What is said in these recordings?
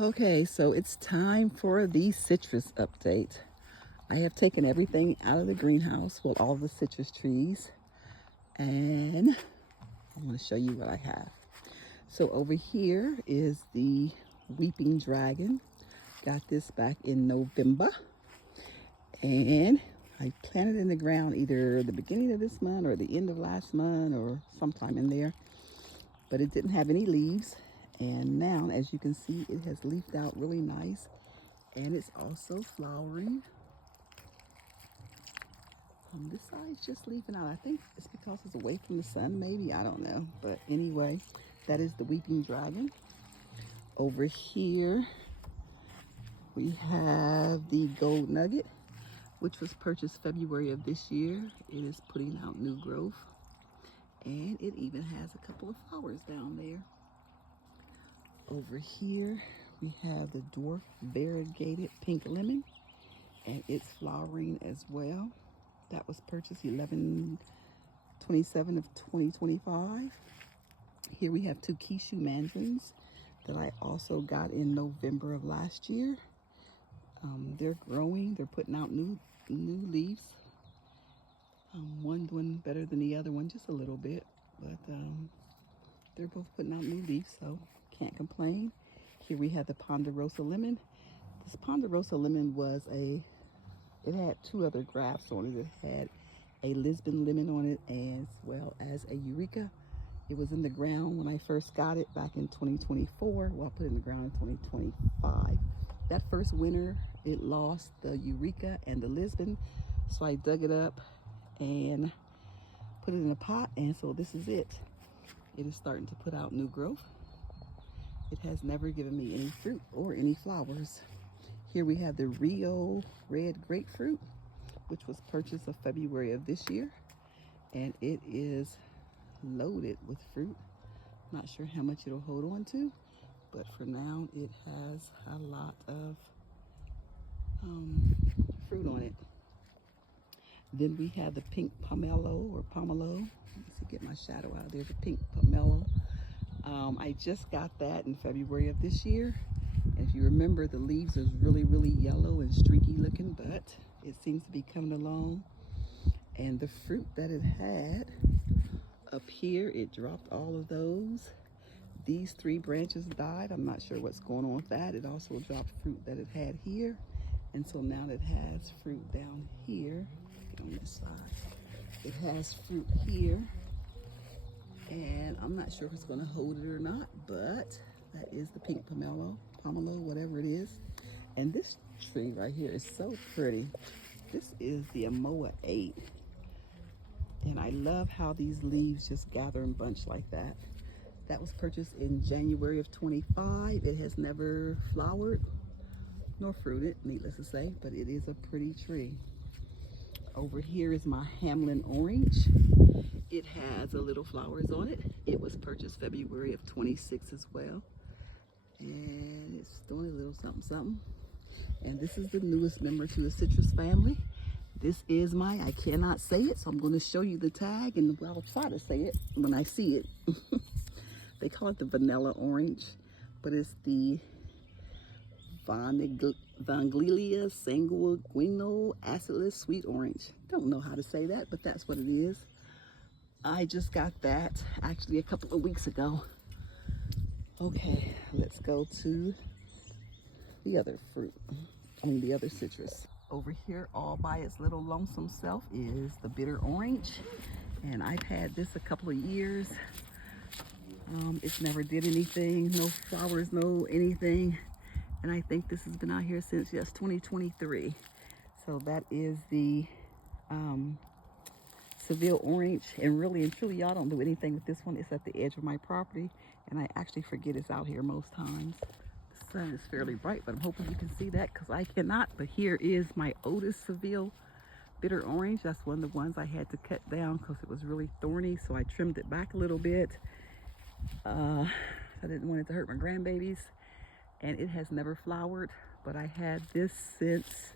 Okay, so it's time for the citrus update. I have taken everything out of the greenhouse, well, all the citrus trees, and I'm going to show you what I have. So over here is the weeping dragon. Got this back in November, and I planted in the ground either the beginning of this month or the end of last month or sometime in there, but it didn't have any leaves. And now, as you can see, it has leafed out really nice, and it's also flowering. This side's just leafing out. I think it's because it's away from the sun, maybe. I don't know. But anyway, that is the weeping dragon. Over here, we have the gold nugget, which was purchased February of this year. It is putting out new growth, and it even has a couple of flowers down there. Over here, we have the dwarf variegated pink lemon, and it's flowering as well. That was purchased 11/27 of 2025. Here we have two Kishu mandarins that I also got in November of last year. They're growing. They're putting out new leaves. One doing better than the other one, just a little bit, but they're both putting out new leaves, so can't complain. Here we have the Ponderosa lemon. This Ponderosa lemon was it had two other grafts on it. It had a Lisbon lemon on it as well as a Eureka. It was in the ground when I first got it back in 2024. Well, I put it in the ground in 2025. That first winter, it lost the Eureka and the Lisbon. So I dug it up and put it in a pot, and so this is it. It is starting to put out new growth. It has never given me any fruit or any flowers. Here we have the Rio red grapefruit, which was purchased in February of this year, and it is loaded with fruit. Not sure how much it'll hold on to, but for now it has a lot of fruit on it. Then we have the pink pomelo or pomelo. Let me see, get my shadow out there. The pink pomelo. I just got that in February of this year. And if you remember, the leaves are really, really yellow and streaky looking, but it seems to be coming along. And the fruit that it had up here, it dropped all of those. These three branches died. I'm not sure what's going on with that. It also dropped fruit that it had here. And so now it has fruit down here. Get on this side. It has fruit here. And I'm not sure if it's going to hold it or not, but that is the pink pomelo, whatever it is. And this tree right here is so pretty. This is the Amoa 8. And I love how these leaves just gather in bunch like that. That was purchased in January of 25. It has never flowered nor fruited, needless to say, but it is a pretty tree. Over here is my Hamlin orange. It has a little flowers on it. It was purchased February of 26 as well. And it's doing a little something, something. And this is the newest member to the citrus family. This is I cannot say it, so I'm going to show you the tag, and I'll try to say it when I see it. They call it the vanilla orange, but it's the Vanglilia sanguineo acidulus sweet orange. Don't know how to say that, but that's what it is. I just got that actually a couple of weeks ago. Okay, let's go to the other fruit. The other citrus. Over here, all by its little lonesome self, is the bitter orange. And I've had this a couple of years. It's never did anything, no flowers, no anything. And I think this has been out here since, yes, 2023. So that is the Seville orange. And really and truly, y'all don't do anything with this one. It's at the edge of my property, and I actually forget it's out here most times. The sun is fairly bright, but I'm hoping you can see that, because I cannot. But here is my Otis Seville bitter orange. That's one of the ones I had to cut down because it was really thorny, so I trimmed it back a little bit. I didn't want it to hurt my grandbabies. And it has never flowered, but I had this since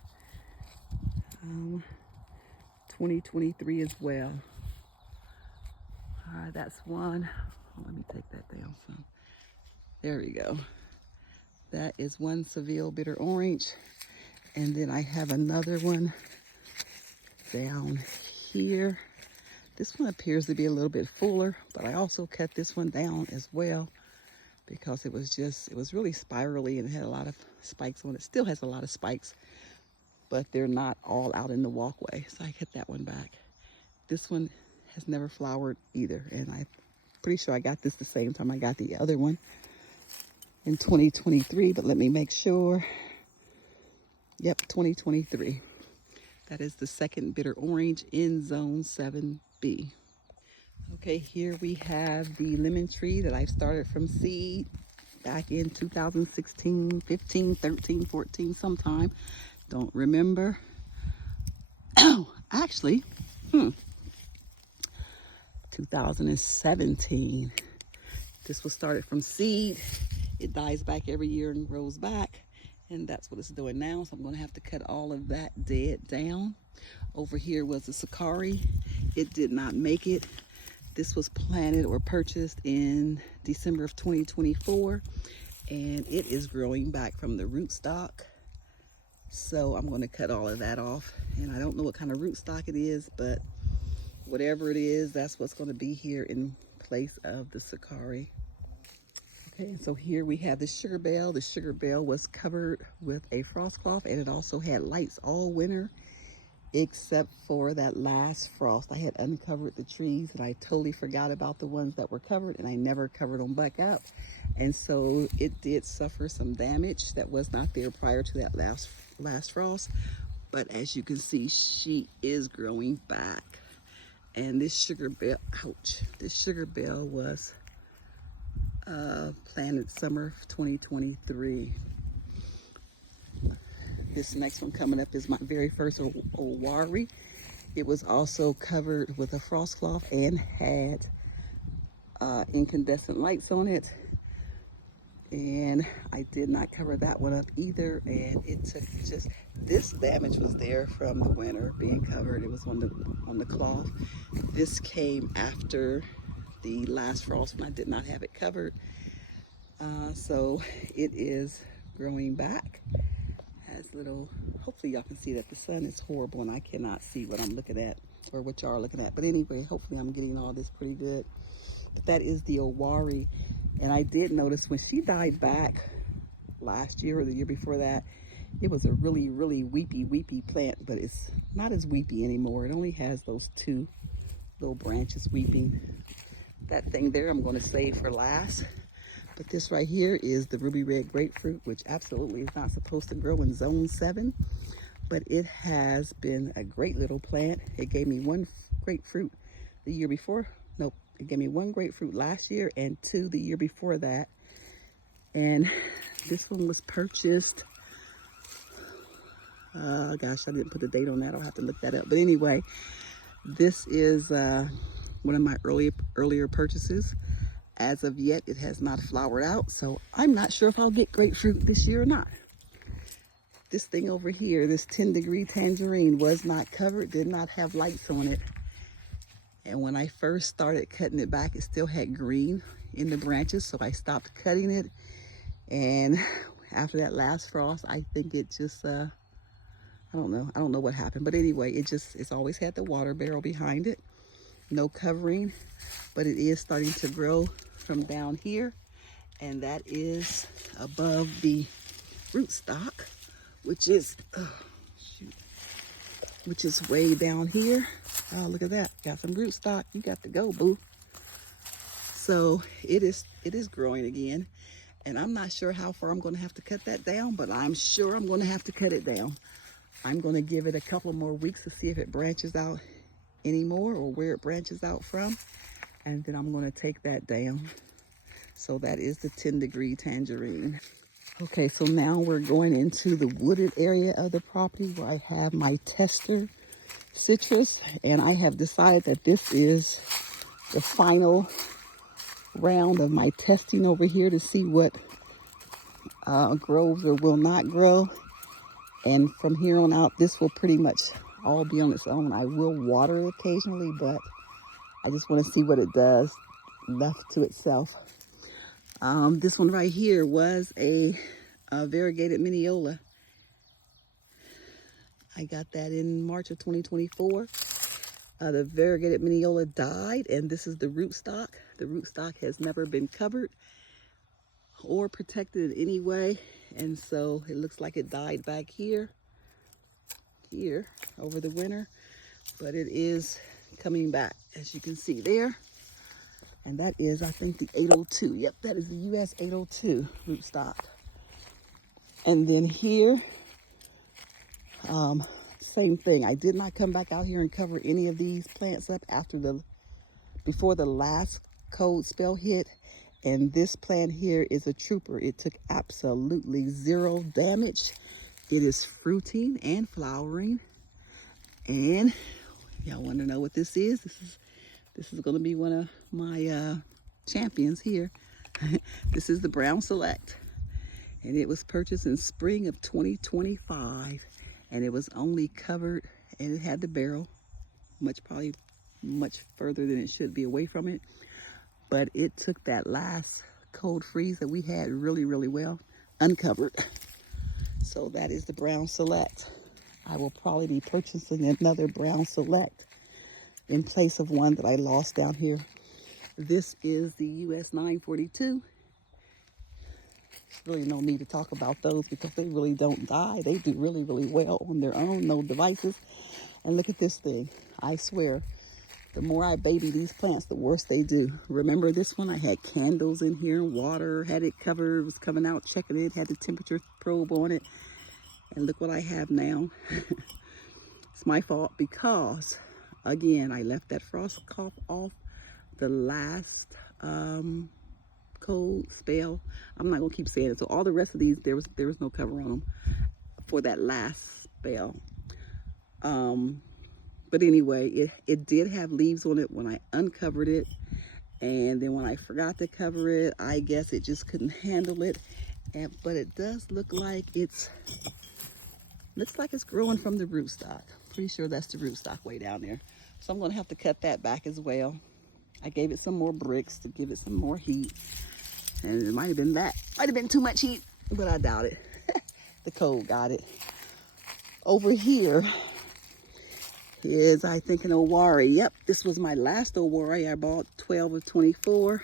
2023 as well. All right, that's one. Let me take that down some. There we go. That is one Seville bitter orange. And then I have another one down here. This one appears to be a little bit fuller, but I also cut this one down as well because it was really spirally and it had a lot of spikes on it. Still has a lot of spikes, but they're not all out in the walkway. So I cut that one back. This one has never flowered either. And I'm pretty sure I got this the same time I got the other one in 2023, but let me make sure. Yep, 2023. That is the second bitter orange in zone 7B. Okay, here we have the lemon tree that I started from seed back in 2016, 15, 13, 14 sometime. Don't remember. Oh, actually, 2017. This was started from seed. It dies back every year and grows back. And that's what it's doing now. So I'm going to have to cut all of that dead down. Over here was the Sakari. It did not make it. This was planted or purchased in December of 2024. And it is growing back from the rootstock. So I'm going to cut all of that off. And I don't know what kind of rootstock it is, but whatever it is, that's what's going to be here in place of the Sakari. Okay, and so here we have the sugar bell. The sugar bell was covered with a frost cloth, and it also had lights all winter, except for that last frost. I had uncovered the trees, and I totally forgot about the ones that were covered, and I never covered them back up. And so it did suffer some damage that was not there prior to that last frost. But as you can see, she is growing back. And this sugar bell, ouch, this sugar bell was planted summer of 2023. This next one coming up is my very first Owari. It was also covered with a frost cloth and had incandescent lights on it. And I did not cover that one up either. And it took just, this damage was there from the winter being covered. It was on the cloth. This came after the last frost when I did not have it covered. So it is growing back. Has little, hopefully y'all can see that the sun is horrible and I cannot see what I'm looking at or what y'all are looking at. But anyway, hopefully I'm getting all this pretty good. But that is the Owari. And I did notice when she died back last year or the year before that, it was a really, really weepy plant, but it's not as weepy anymore. It only has those two little branches weeping. That thing there I'm going to save for last. But this right here is the ruby red grapefruit, which absolutely is not supposed to grow in zone 7. But it has been a great little plant. It gave me one grapefruit the year before. Nope, it gave me one grapefruit last year and 2 the year before that. And this one was purchased, gosh, I didn't put the date on that. I'll have to look that up. But anyway, this is one of my earlier purchases. As of yet, it has not flowered out, so I'm not sure if I'll get grapefruit this year or not. This thing over here, this 10-degree tangerine, was not covered, did not have lights on it. And when I first started cutting it back, it still had green in the branches, so I stopped cutting it. And after that last frost, I think it just, I don't know what happened. But anyway, it's always had the water barrel behind it. No covering, but it is starting to grow from down here, and that is above the rootstock, which is way down here. Oh, look at that! Got some rootstock. You got to go, boo. So it is growing again, and I'm not sure how far I'm going to have to cut that down, but I'm sure I'm going to have to cut it down. I'm going to give it a couple more weeks to see if it branches out anymore or where it branches out from, and then I'm going to take that down. So that is the 10-degree tangerine. Okay, so now we're going into the wooded area of the property where I have my tester citrus, and I have decided that this is the final round of my testing over here to see what grows or will not grow. And from here on out, this will pretty much all be on its own. I will water it occasionally, but I just want to see what it does left to itself. This one right here was a variegated Mineola. I got that in March of 2024. The variegated Mineola died, and this is the rootstock. The rootstock has never been covered or protected in any way, and so it looks like it died back here over the winter, but it is coming back, as you can see there. And that is, I think, the 802. Yep, that is the US 802 rootstock. And then here, same thing. I did not come back out here and cover any of these plants up before the last cold spell hit. And this plant here is a trooper. It took absolutely zero damage. It is fruiting and flowering. And y'all want to know what this is? This is going to be one of my champions here. This is the Brown Select. And it was purchased in spring of 2025. And it was only covered, and it had the barrel probably much further than it should be away from it. But it took that last cold freeze that we had really, really well, uncovered. So that is the Brown Select. I will probably be purchasing another Brown Select in place of one that I lost down here. This is the US 942. There's really no need to talk about those because they really don't die. They do really, really well on their own, no devices. And look at this thing. I swear, the more I baby these plants, the worse they do. Remember this one? I had candles in here, water, had it covered, was coming out, checking it, had the temperature probe on it. And look what I have now. It's my fault because, again, I left that frost cough off the last cold spell. I'm not gonna keep saying it. So all the rest of these, there was no cover on them for that last spell. But anyway, it did have leaves on it when I uncovered it. And then when I forgot to cover it, I guess it just couldn't handle it. But it does look like it's growing from the rootstock. Pretty sure that's the rootstock way down there. So I'm gonna have to cut that back as well. I gave it some more bricks to give it some more heat. And it might have been that. Might have been too much heat, but I doubt it. The cold got it. Over here is, I think, an Owari. Yep, this was my last Owari. I bought 12 of 24,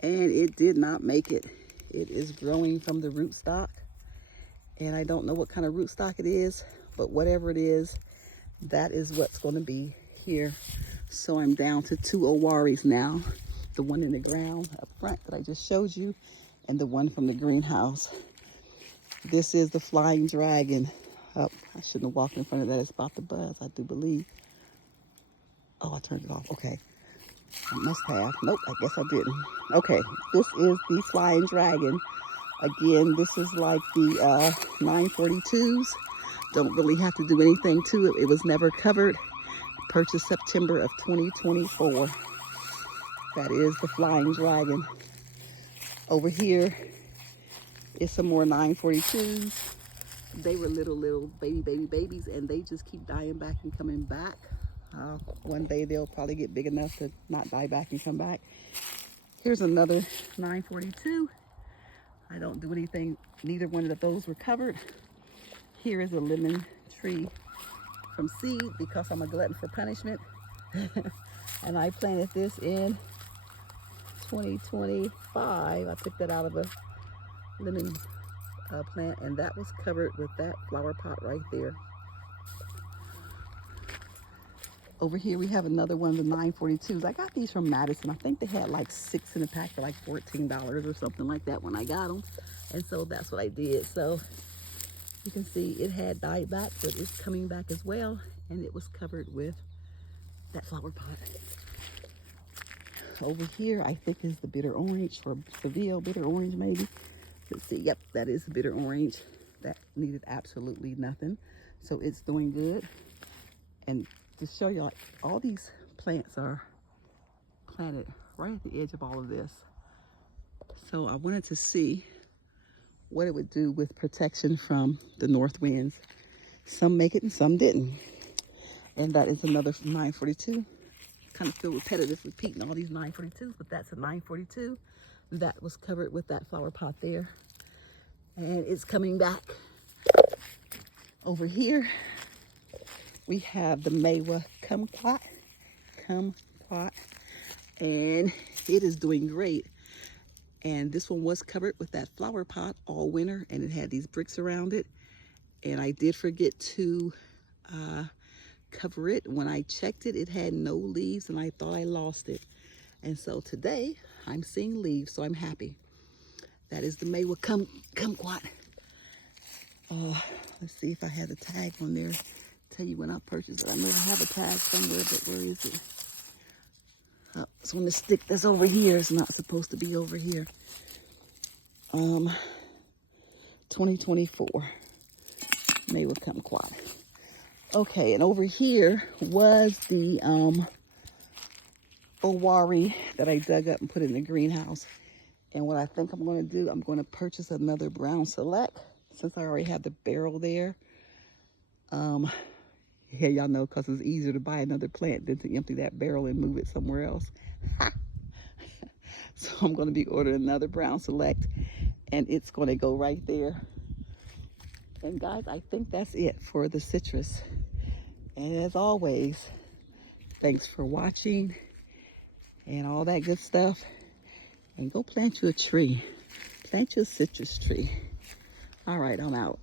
and it did not make it. It is growing from the rootstock, and I don't know what kind of rootstock it is, but whatever it is, that is what's going to be here. So I'm down to 2 Owaris now. The one in the ground up front that I just showed you, and the one from the greenhouse. This is the Flying Dragon. Oh, I shouldn't have walked in front of that. It's about to buzz, I do believe. Oh, I turned it off. Okay. I must have. Nope, I guess I didn't. Okay, this is the Flying Dragon. Again, this is like the 942s. Don't really have to do anything to it. It was never covered. Purchased September of 2024. That is the Flying Dragon. Over here is some more 942s. They were little babies, and they just keep dying back and coming back. One day they'll probably get big enough to not die back and come back. Here's another 942. I don't do anything. Neither one of those were covered. Here is a lemon tree from seed because I'm a glutton for punishment. And I planted this in 2025. I picked that out of a lemon plant, and that was covered with that flower pot right there. Over here we have another one of the 942s. I got these from Madison. I think they had like 6 in a pack for like $14 or something like that when I got them. And so that's what I did. So you can see it had died back, but it's coming back as well. And it was covered with that flower pot. Over here, I think is the bitter orange, or Seville bitter orange maybe. Let's see, yep, that is bitter orange. That needed absolutely nothing. So it's doing good. And to show y'all, all these plants are planted right at the edge of all of this. So I wanted to see what it would do with protection from the north winds. Some make it and some didn't. And that is another 942. Kind of feel repetitive repeating all these 942s, but that's a 942 that was covered with that flower pot there. And it's coming back. Over here, we have the Mawa kumquat, and it is doing great. And this one was covered with that flower pot all winter, and it had these bricks around it. And I did forget to cover it. When I checked it, it had no leaves, and I thought I lost it. And so today, I'm seeing leaves, so I'm happy. That is the Mawa kumquat. Let's see if I have the tag on there. Tell you when I purchased it. I know I have a tag somewhere, but where is it? It's on the stick that's over here. It's not supposed to be over here. 2024 Mawa kumquat. Okay, and over here was the owari that I dug up and put in the greenhouse. And what I think I'm going to do, I'm going to purchase another brown select since I already have the barrel there. Yeah, y'all know, because it's easier to buy another plant than to empty that barrel and move it somewhere else. So I'm going to be ordering another brown select, and it's going to go right there. And guys, I think that's it for the citrus. And as always, thanks for watching and all that good stuff. And go plant you a tree. Plant you a citrus tree. All right, I'm out.